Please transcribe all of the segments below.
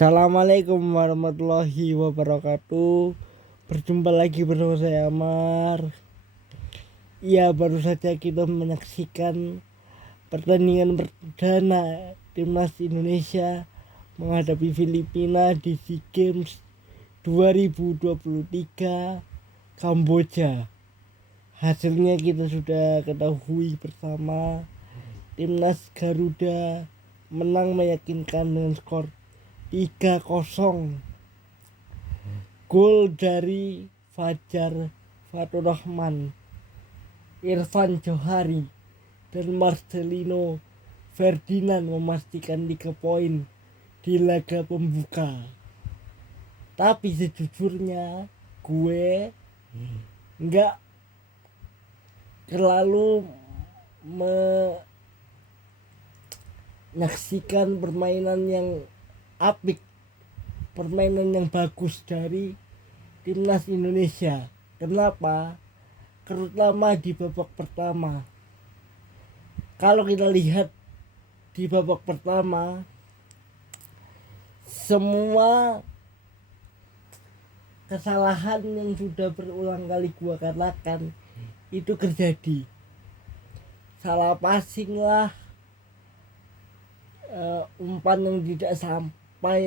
Assalamualaikum warahmatullahi wabarakatuh. Berjumpa lagi bersama saya Amar. Ya, baru saja kita menyaksikan pertandingan perdana timnas Indonesia menghadapi Filipina di SEA Games 2023 Kamboja. Hasilnya kita sudah ketahui bersama. Timnas Garuda menang meyakinkan dengan skor 3-0. Gol dari Fajar Faturrahman, Irfan Johari, dan Marcelino Ferdinand memastikan 3 poin di laga pembuka. Tapi sejujurnya gue nggak terlalu menyaksikan permainan yang apik, permainan yang bagus dari timnas Indonesia. Kenapa? Terutama di babak pertama. Kalau kita lihat di babak pertama, semua kesalahan yang sudah berulang kali gua katakan itu terjadi. Salah passing lah, umpan yang tidak sampai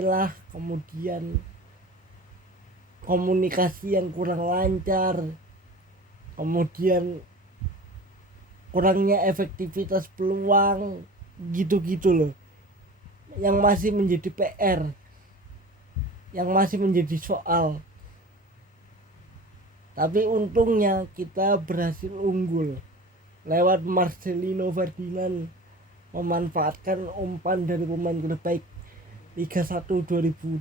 lah, kemudian komunikasi yang kurang lancar, kemudian kurangnya efektivitas peluang, gitu-gitu loh, yang masih menjadi PR, yang masih menjadi soal. Tapi untungnya kita berhasil unggul lewat Marcelino Ferdinand memanfaatkan umpan dari pemain terbaik Liga 1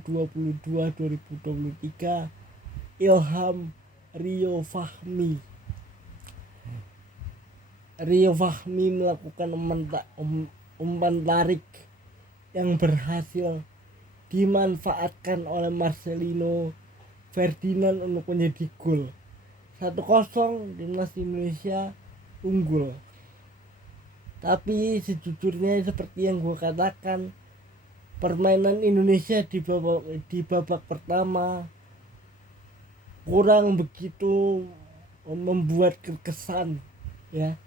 2022-2023 Ilham Rio Fahmi. Rio Fahmi melakukan umpan tarik yang berhasil dimanfaatkan oleh Marcelino Ferdinand untuk menjadi gol. 1-0 timnas Indonesia unggul. Tapi sejujurnya seperti yang gue katakan, permainan Indonesia di babak pertama kurang begitu membuat kesan, ya.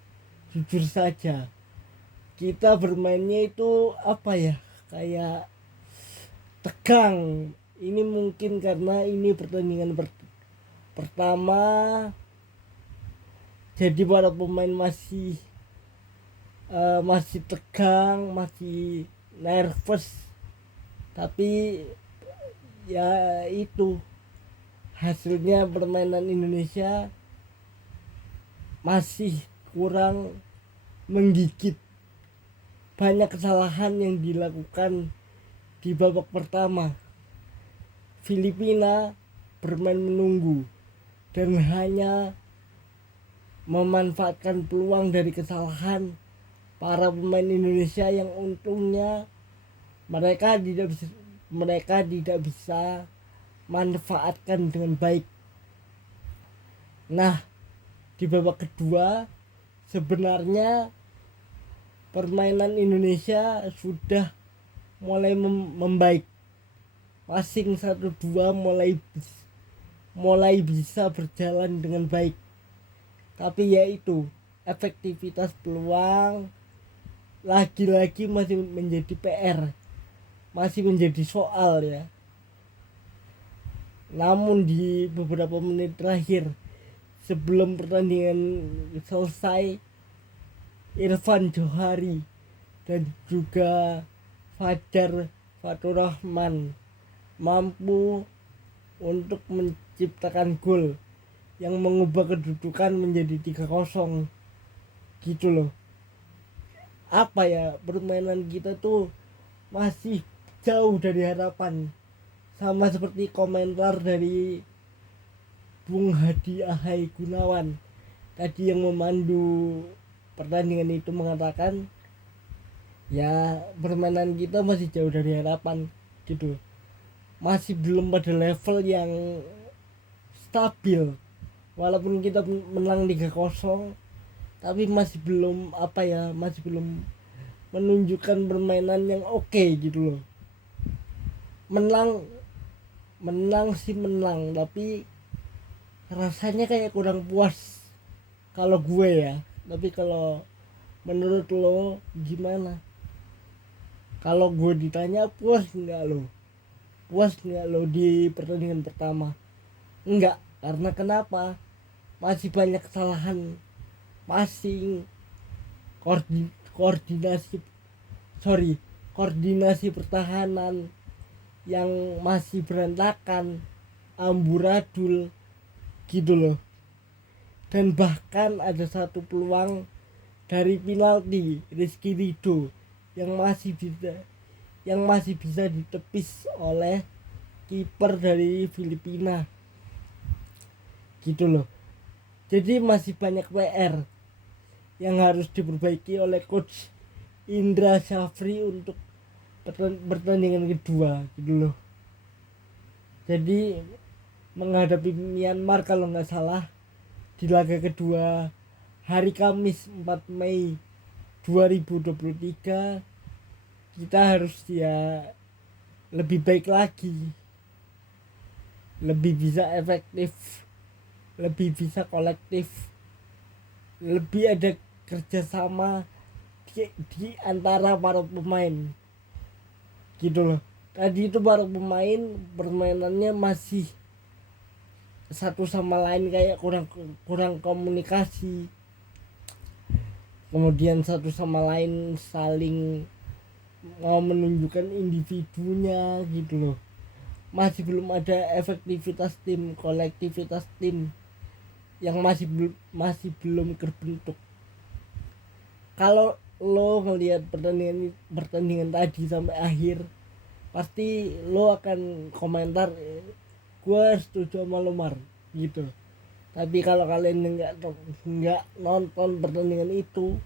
Jujur saja kita bermainnya itu kayak tegang. Ini mungkin karena ini pertandingan pertama, jadi para pemain masih tegang, masih nervous. Tapi ya itu hasilnya, permainan Indonesia masih kurang menggigit. Banyak kesalahan yang dilakukan di babak pertama. Filipina bermain menunggu dan hanya memanfaatkan peluang dari kesalahan para pemain Indonesia yang untungnya mereka tidak bisa manfaatkan dengan baik. Nah, di babak kedua sebenarnya permainan Indonesia sudah mulai membaik. Passing 1-2 mulai bisa berjalan dengan baik. Tapi yaitu efektivitas peluang lagi-lagi masih menjadi PR, masih menjadi soal, ya. Namun di beberapa menit terakhir sebelum pertandingan selesai, Irfan Johari dan juga Fajar Faturrahman mampu untuk menciptakan gol yang mengubah kedudukan menjadi 3-0 gitu loh. Permainan kita tuh masih jauh dari harapan. Sama seperti komentar dari Bung Hadi Ahai Gunawan tadi yang memandu pertandingan itu mengatakan, ya permainan kita masih jauh dari harapan gitu. Masih belum pada level yang stabil. Walaupun kita menang 3-0, tapi masih belum menunjukkan permainan yang oke gitu loh. menang sih menang, tapi rasanya kayak kurang puas kalau gue ya. Tapi kalau menurut lo gimana? Kalau gue ditanya puas nggak lo di pertandingan pertama? Enggak, karena kenapa? Masih banyak kesalahan passing, koordinasi koordinasi pertahanan yang masih berantakan, amburadul gitu loh. Dan bahkan ada satu peluang dari penalti Rizky Ridho yang masih bisa ditepis oleh kiper dari Filipina gitu loh. Jadi masih banyak PR yang harus diperbaiki oleh coach Indra Syafri untuk pertandingan kedua gitu loh. Jadi menghadapi Myanmar kalau nggak salah di laga kedua hari Kamis 4 Mei 2023, kita harus ya lebih baik lagi, lebih bisa efektif, lebih bisa kolektif, lebih ada kerjasama di antara para pemain gitu loh. Tadi itu para pemain permainannya masih satu sama lain kayak kurang komunikasi, kemudian satu sama lain saling mau menunjukkan individunya gitu loh. Masih belum ada efektivitas tim, kolektivitas tim yang masih belum terbentuk. Kalau lo ngelihat pertandingan tadi sampai akhir, pasti lo akan komentar gue setuju sama lo Mar gitu. Tapi kalau kalian nggak nonton pertandingan itu,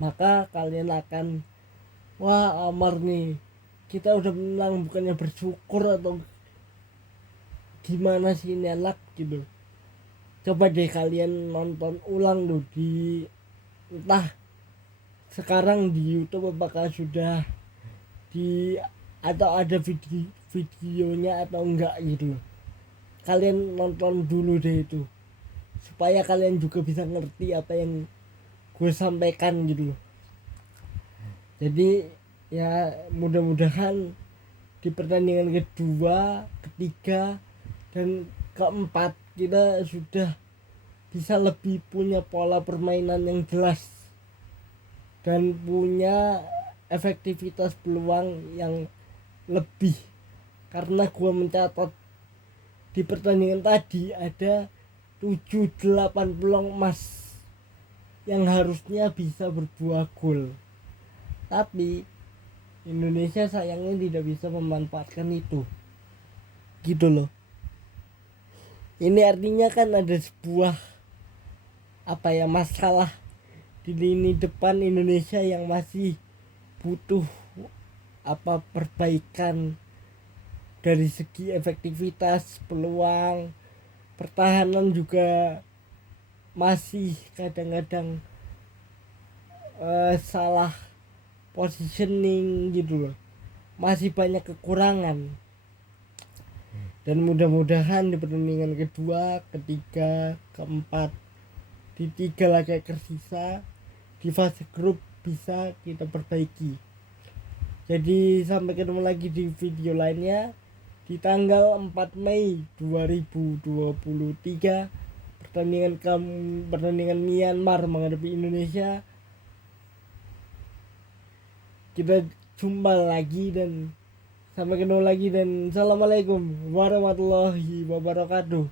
maka kalian akan wah Amar nih, kita udah menang bukannya bersyukur atau gimana sih ini anak gitu. Coba deh kalian nonton ulang tuh di entah sekarang di YouTube apakah sudah di atau ada videonya atau enggak gitu loh. Kalian nonton dulu deh itu supaya kalian juga bisa ngerti apa yang gue sampaikan gitu loh. Jadi ya mudah-mudahan di pertandingan kedua, ketiga, dan keempat kita sudah bisa lebih punya pola permainan yang jelas dan punya efektivitas peluang yang lebih. Karena gua mencatat di pertandingan tadi ada 7-8 peluang emas yang harusnya bisa berbuah gol, tapi Indonesia sayangnya tidak bisa memanfaatkan itu gitu loh. Ini artinya kan ada sebuah masalah di lini depan Indonesia yang masih butuh perbaikan dari segi efektivitas peluang, pertahanan juga masih kadang-kadang salah positioning gitu loh, masih banyak kekurangan. Dan mudah-mudahan di pertandingan kedua, ketiga, keempat, di 3 laga tersisa di fase grup bisa kita perbaiki. Jadi sampai ketemu lagi di video lainnya di tanggal 4 Mei 2023, pertandingan Myanmar menghadapi Indonesia. Kita jumpa lagi dan sampai ketemu lagi dan assalamualaikum warahmatullahi wabarakatuh.